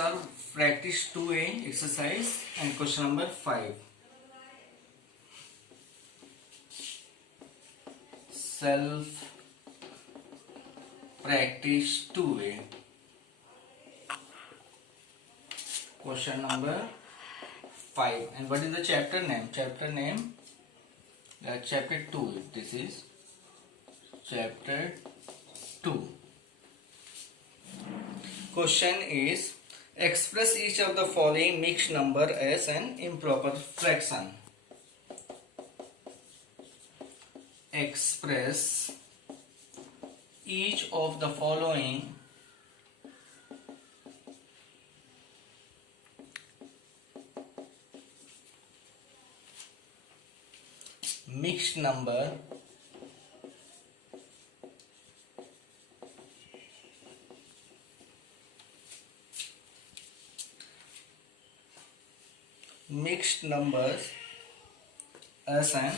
solve practice 2A exercise and question number 5. Self practice 2A. Question number 5. And what is the chapter name? Chapter name chapter 2. This is chapter 2. Question is, express each of the following mixed number as an improper fraction. Express each of the following mixed number mixed numbers as an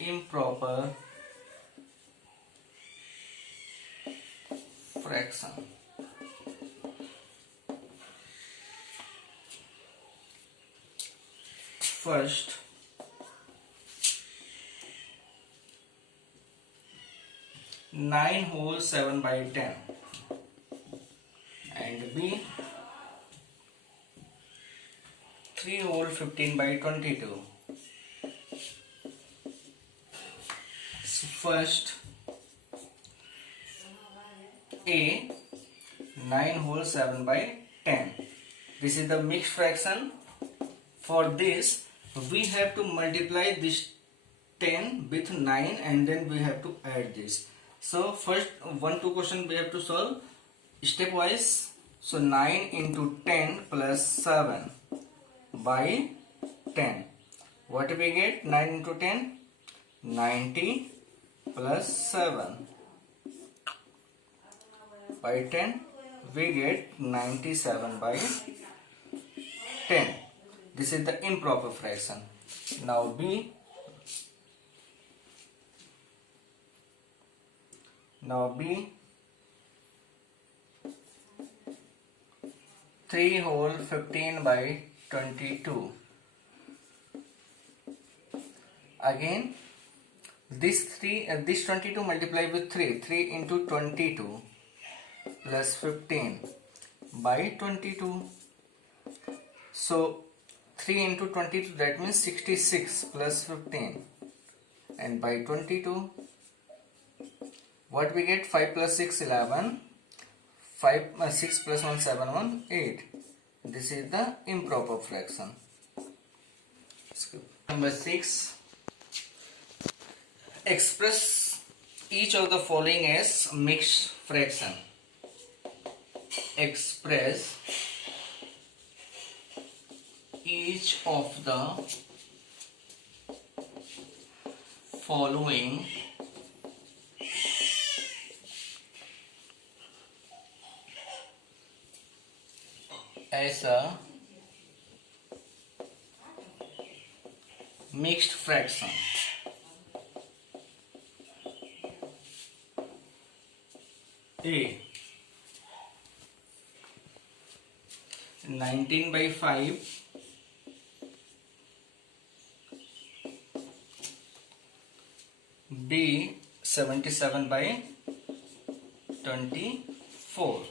improper fraction. First, nine whole 7 by 10, and B, 3 whole 15 by 22. So first, A, 9 whole 7 by 10. This is the mixed fraction. For this, we have to multiply this 10 with 9 and then we have to add this. So first 1-2 question we have to solve stepwise. So 9 into 10 plus 7 by 10. What we get? 9 into 10? 90 plus 7 by 10. We get 97 by 10. This is the improper fraction. Now B. Now B, 3 whole 15 by 22. Again, this 22 multiplied with 3. 3 into 22 plus 15 by 22. So 3 into 22, that means 66 plus 15 and by 22. What we get? 5 plus 6, 11. 6 plus 1, 7, 1, 8. This is the improper fraction. Number 6. Express each of the following as mixed fraction. Express each of the following as a mixed fraction. A, 19 by 5. B, 77 by 24.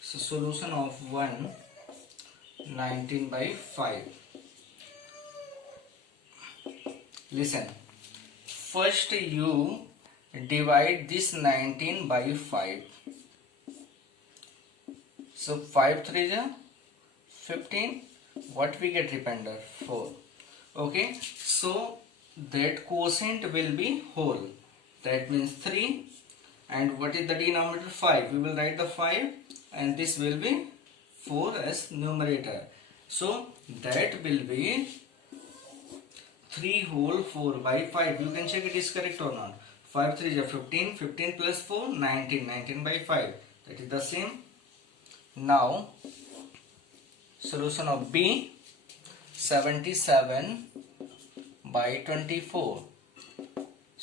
So solution of 1, 19 by 5. Listen, first you divide this 19 by 5. So 5 3 is 15. What we get remainder? 4. Okay, so that quotient will be whole. That means 3. And what is the denominator? 5. We will write the 5 and this will be 4 as numerator. So that will be 3 whole 4 by 5. You can check it is correct or not. 5 3 is 15. 15 plus 4, 19. 19 by 5. That is the same. Now solution of B, 77 by 24.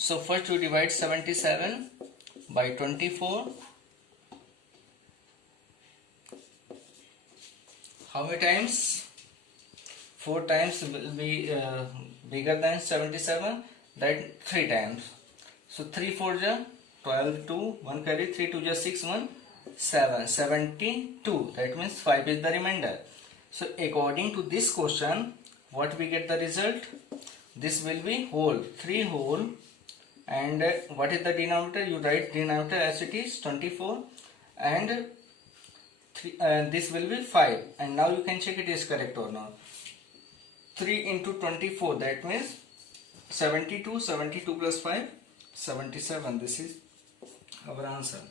So first we divide 77 by 24. How many times? 4 times will be bigger than 77, that 3 times. So 3 4 ja 12, 2, 1 carry, 3 2 ja 6, 1 7, 72. That means 5 is the remainder. So according to this question, what we get the result? This will be whole, 3 whole, and what is the denominator? You write denominator as it is 24, and this will be 5, and now you can check it is correct or not. 3 into 24, that means 72, 72 plus 5, 77. This is our answer.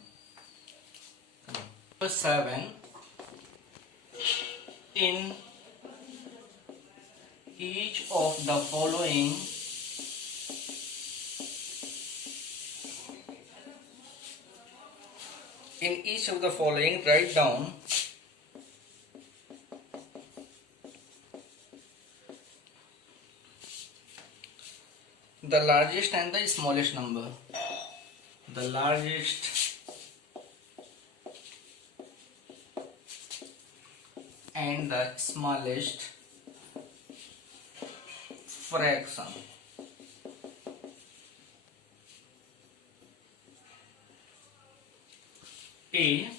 Number 7. In each of the following write down the largest and the smallest number. The largest and the smallest fraction. A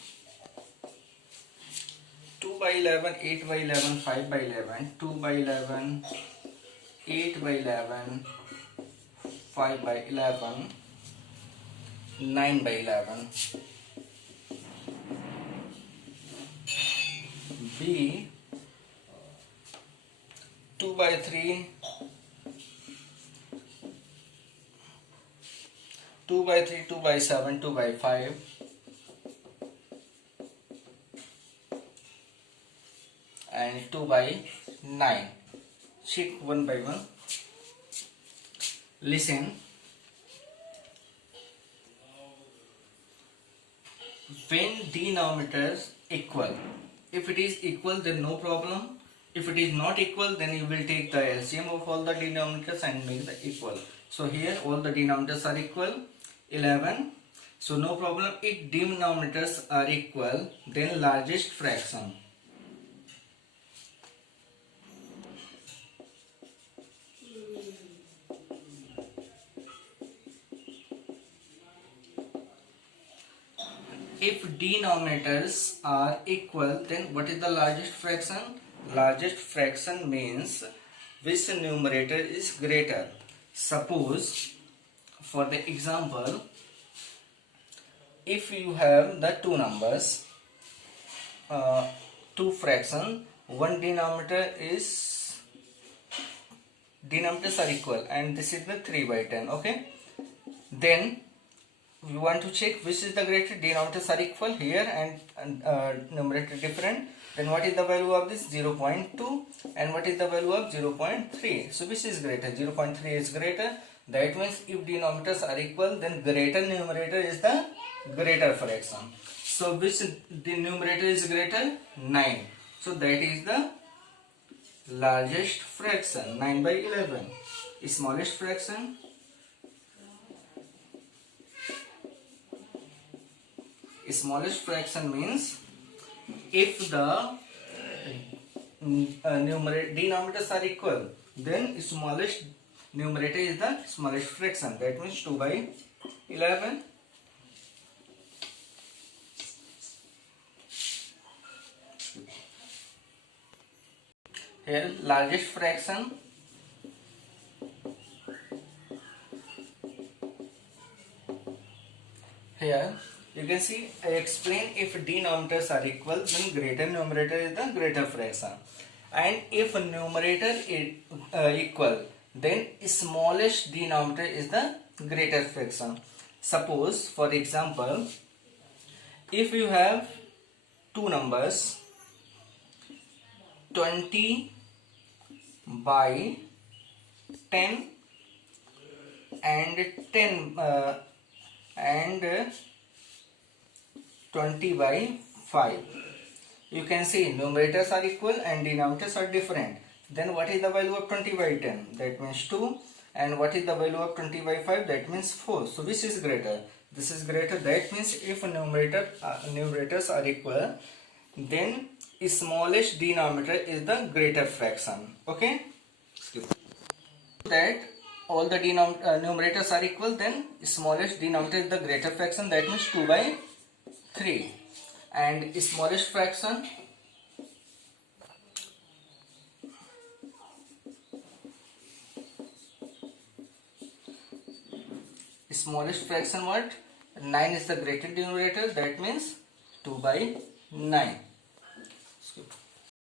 2 by 11, 8 by 11, 5 by 11, 2 by 11, 8 by 11, 5 by 11, 9 by 11. B 2 by 3, 2 by 3, 2 by 7, 2 by 5, and 2 by 9. Check one by one. Listen. When denominators equal, if it is equal then no problem. If it is not equal, then you will take the LCM of all the denominators and make the equal. So here all the denominators are equal, 11. So no problem. If denominators are equal, then largest fraction. If denominators are equal, then what is the largest fraction? Largest fraction means which numerator is greater. Suppose, for the example, if you have the two numbers, two fraction, one denominators are equal, and this is the 3 by 10. Okay, then we want to check which is the greater. Denominators are equal here and numerator different. Then what is the value of this? 0.2. And what is the value of 0.3? So which is greater? 0.3 is greater. That means if denominators are equal, then greater numerator is the greater fraction. So which the numerator is greater? 9. So that is the largest fraction, 9 by 11. Smallest fraction, smallest fraction means if the denominators are equal, then smallest numerator is the smallest fraction. That means 2 by 11. Here largest fraction, here you can see I explain if denominators are equal, then greater numerator is the greater fraction, and if numerator is equal, then smallest denominator is the greater fraction. Suppose, for example, if you have two numbers 20 by 10 and 10 and 20 by 5. You can see numerators are equal and denominators are different. Then what is the value of 20 by 10? That means 2. And what is the value of 20 by 5? That means 4. So which is greater? This is greater. That means if numerators are equal, then smallest denominator is the greater fraction. Okay. That all the numerators are equal, then smallest denominator is the greater fraction. That means 2 by 3. And smallest fraction what? 9 is the greater denominator. That means 2 by 9.